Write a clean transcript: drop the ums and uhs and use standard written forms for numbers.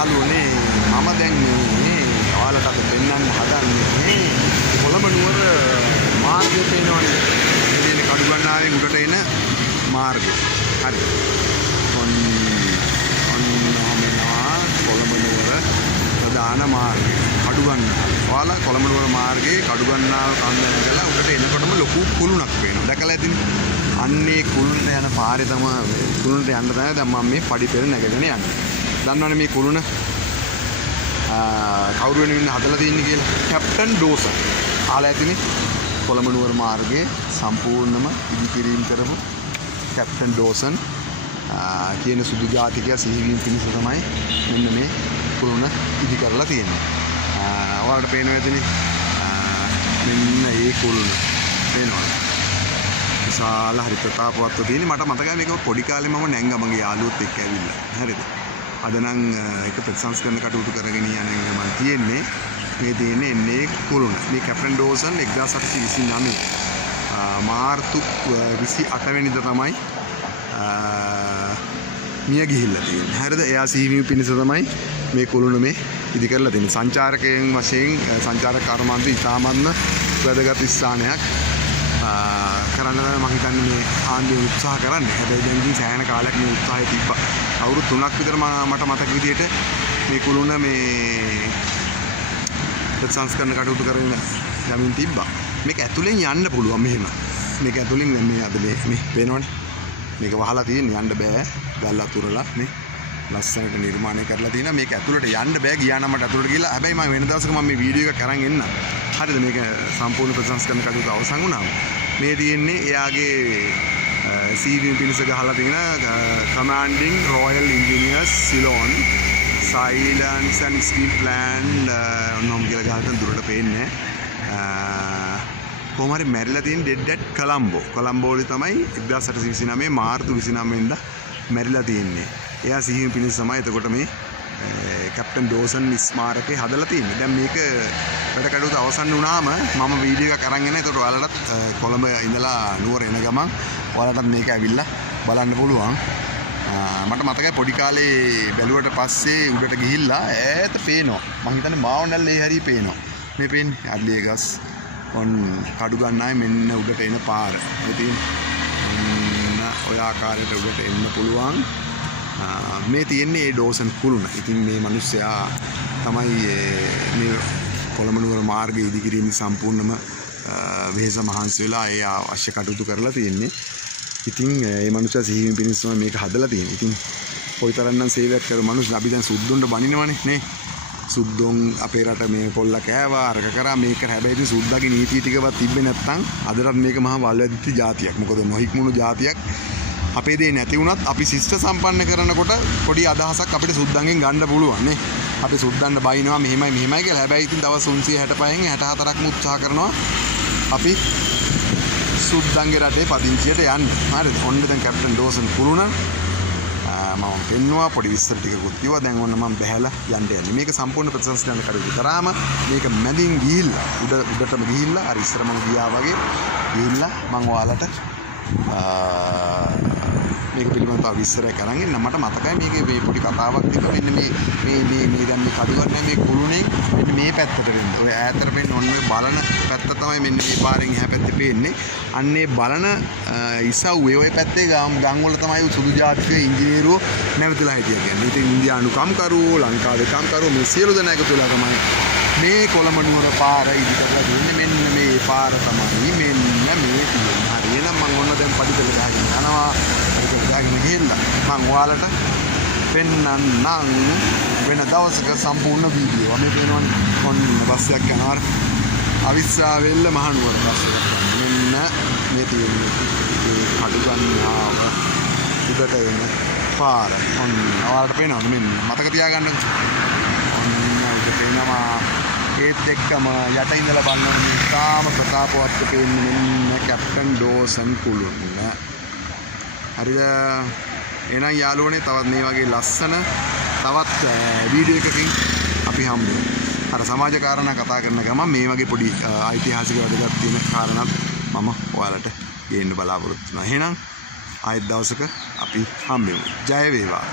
යාළුවනේ මම දැන් මේ ඔයාලට අද පෙන්වන්න හදන්නේ කොළඹ නුවර මාර්ගය පේනවනේ. ඉතින් කඩුගන්නාවෙන් උඩට එන මාර්ගය. හරි. ඔන්න කොළඹ නුවර ප්‍රධාන මාර්ගය. කඩුගන්නාව. ඔයාලා කොළඹ නුවර මාර්ගයේ කඩුගන්නාව කන්ද නැගලා උඩට එනකොටම ලොකු කුළුණක් පේනවා. දැකලා ඇතිනේ. අන්නේ කුළුණට යන පාරේ තමයි කුළුණට යන්න තමයි දැන් මම මේ පඩිපෙළ නැගගෙන යන්නේ. දන්නවනේ මේ කුළුණ කවුරු වෙනින් හදලා තින්නේ කියලා. Captain Dawson. ආලා ඇතිනේ. කොළඹ නුවර මාර්ගයේ සම්පූර්ණම ඉදිකිරීම කරපු කැප්ටන් ඩෝසන් කියන සුදු ජාතිකයා සිහිවීම පිණිස තමයි මෙන්න මේ කුළුණ ඉදි කරලා තියෙන්නේ. ඔයාලට පේනවා ඇතිනේ. මෙන්න මේ කුළුණ පේනවා. විශාල හරි ප්‍රතාපවත්ව තියෙන්නේ. මට මතකයි මේක පොඩි කාලේ මම නැංගා මගේ යාළුවොත් එක්ක ඇවිල්ලා. හරිද? අද නම් ඒක ප්‍රතිසංස්කරණ කටයුතු කරගෙන යන එක මම තියෙන්නේ. මේ තියෙන්නේ එන්නේ කුළුණ. මේ කැප්ටන් ඩෝසන් 1829 මාර්තු 28 වෙනිදා තමයි මිය ගිහිල්ලා තියෙන්නේ. හරිද? එයා සිහිවීම පිණිස තමයි මේ කුළුණ මේ ඉදි කරලා තියෙන්නේ. සංචාරකයන් වශයෙන් සංචාරක කර්මාන්ත ඉතාමත්ම වැදගත් ස්ථානයක් කරන්න තමයි මම හිතන්නේ මේ ආණ්ඩුව උත්සාහ කරන්නේ. හැබැයි දැන් ඉතින් සෑහෙන කාලයක් මේ උත්සාහය තිබ්බා. අවුරුදු 3ක් විතර මට මතක විදිහට මේ කුළුණ මේ ප්‍රතිසංස්කරණ කටයුතු කරගෙන යමින් තිබ්බා. මේක ඇතුලෙන් යන්න පුළුවන් මෙහෙම. මේක ඇතුලෙන් මේ අද මේ පේනවනේ. මේක වහලා තියෙන යන්න බෑ. ගල් අතුරලා මේ ලස්සනට නිර්මාණය කරලා තියෙනවා. මේක ඇතුලට යන්න බෑ. ගියා නම් මට ඇතුලට ගිහලා හැබැයි මම වෙන දවසක මම මේ වීඩියෝ එක අරන් එන්නම්. හරිද? මේක සම්පූර්ණ ප්‍රතිසංස්කරණ කටයුතු අවසන් වුණාම මේ තියෙන්නේ එයාගේ සීවීම පිණිස ගහලා තියෙන කමාන්ඩින් රොයල් ඉන්ජිනියර්ස් සිලෝන් සයිලන්ස් ඇන්ඩ් ස්ටීල් ප්ලාන්ට් ඔන්නම් කියලා ගහලා දුරට පේන්නේ. කොහොම හරි මැරිලා තියෙන ඩෙඩ් ඇට් කොලම්බෝ. කොලම්බෝ වල තමයි 1829 මාර්තු 29 වෙනිදා මැරිලා තියෙන්නේ. එයා සිහිවීම පිණිස තමයි එතකොට මේ කැප්ටන් ඩෝසන් ස්මාරකේ හදලා තියෙන්නේ. දැන් මේක වැඩ කටයුතු අවසන් වුණාම මම වීඩියෝ එකක් අරන් එනවා. ඒකට ඔයාලටත් කොළඹ ඉඳලා නුවර එන ගමන් ඔයාලටත් මේක ඇවිල්ලා බලන්න පුළුවන්. මට මතකයි පොඩි කාලේ බැලුවට පස්සේ උඩට ගිහිල්ලා ඈත පේනවා. මම හිතන්නේ මාවනල්ලේ හරිය පේනවා. මේ පේන්නේ අඩලිය ගස්. ඔන්න කඩුගන්නාවේ මෙන්න උඩට එන පාර. ඉතින් ඔය ආකාරයට උඩට එන්න පුළුවන්. මේ තියෙන්නේ ඒ ඩෝසන් කුළුණ. ඉතින් මේ මිනිස්සයා තමයි මේ කොළඹ නුවර මාර්ගය ඉදිකිරීමේ සම්පූර්ණම වෙහෙස මහන්සි වෙලා ඒ අවශ්‍ය කටයුතු කරලා තියෙන්නේ. ඉතින් මේ මිනිස්සයා සිහිවීම පිණිස මේක හදලා තියෙන්නේ. ඉතින් කොයිතරම්නම් සේවයක් කර මිනිස්සු අපි දැන් සුද්දුන්ට බනිනවනේ නේ. සුද්දුන් අපේ රට මේ පොල්ල කෑවා අරක කරා මේක හැබැයි ඉතින් සුද්දාගේ නීති ටිකවත් තිබ්බේ නැත්නම් අදටත් මේක මහා වල්වැදිච්ච જાතියක්. මොකද නොහික්මුණු જાතියක්. අපේ දේ නැති වුණත් අපි ශිෂ්ට සම්පන්න කරනකොට පොඩි අදහසක් අපිට සුද්දන්ගෙන් ගන්න පුළුවන් නේ. අපි සුද්දන්ට බයිනවා මෙහෙමයි කියලා. හැබැයි ඉතින් දවස් 365න් 64ක්ම උත්සාහ කරනවා අපි සුද්දන්ගේ රටේ පදිංචියට යන්න. හරිද? ඔන්න දැන් කැප්ටන් ඩෝසන් කුළුණ මම පෙන්නවා පොඩි විස්තර ටිකකුත් කිව්වා. දැන් ඔන්න මම බහැලා යන්න යන්නේ. මේක සම්පූර්ණ ප්‍රතිසංස්කරණ කටයුතු කරාම මේක මැදින් ගිහිල්ලා උඩටම ගිහිල්ලා අර ඉස්සර මම ගියා වගේ ගිහිල්ලා මම ඔයාලට මේක පිළිබඳව තව විස්තරයක් අරන් එන්න. මට මතකයි මේකේ මේ පොඩි කතාවක් තිබ්බා. මෙන්න මේ දැන් මේ කඩුගන්න මේ කුළුණේ මෙන්න මේ පැත්තට වෙන්නේ. ඔය ඈතට වෙන්නේ ඔන්න ඔය බලන පැත්ත තමයි මෙන්න මේ පාරෙන් එහා පැත්තේ පේන්නේ. අන්නේ බලන ඉසව්වේ ඔය පැත්තේ ගම් වල තමයි සුදු ජාතික ඉංජිනේරුවෝ නැවතිලා හිටියා කියන්නේ. ඉතින් ඉන්දියානු කම්කරුවෝ ලංකාවේ කම්කරුවෝ මේ සියලු දෙනා එකතු වෙලා තමයි මේ කොළඹ නුවර පාර ඉදි කරලා දුන්නේ. මෙන්න මේ පාර තමයි මෙන්න මේ තියෙන්නේ. හරි එහෙනම් මම ඔන්න දැන් පඩිපෙළ ගහගෙන යනවා. ඒක ගහගෙන ගිහිල්ලා මම ඔයාලට පෙන්නන්නම් වෙන දවසක සම්පූර්ණ වීඩියෝ. මේ පේනවනේ ඔන්න බස් එකක් යනවා. අවිස්සාවෙල්ල මහනුවර බස් එක. මෙන්න මේ තියෙන්නේ කඩුගන්නාව උඩට එන පාර. ඔන්න ඔයාලට පේනවද? මෙන්න මතක තියාගන්න. ඔන්න උඩට එනවා. ඒත් එක්කම යට ඉඳලා බලනකොට මේ තාම ප්‍රතාපවත් පේන්නේ මෙන්න කැප්ටන් ඩෝසන් කුළුණ. හරිද? එහෙනම් යාළුවනේ තවත් මේ වගේ ලස්සන තවත් වීඩියෝ එකකින් අපි හම්බෙමු. අර සමාජ කාරණා කතා කරන ගමන් මේ වගේ පොඩි ඓතිහාසික වැදගත් තියෙන කාරණාත් මම ඔයාලට ගේන්න බලාපොරොත්තු වෙනවා. එහෙනම් ආයෙත් දවසක අපි හම්බෙමු. ජය වේවා.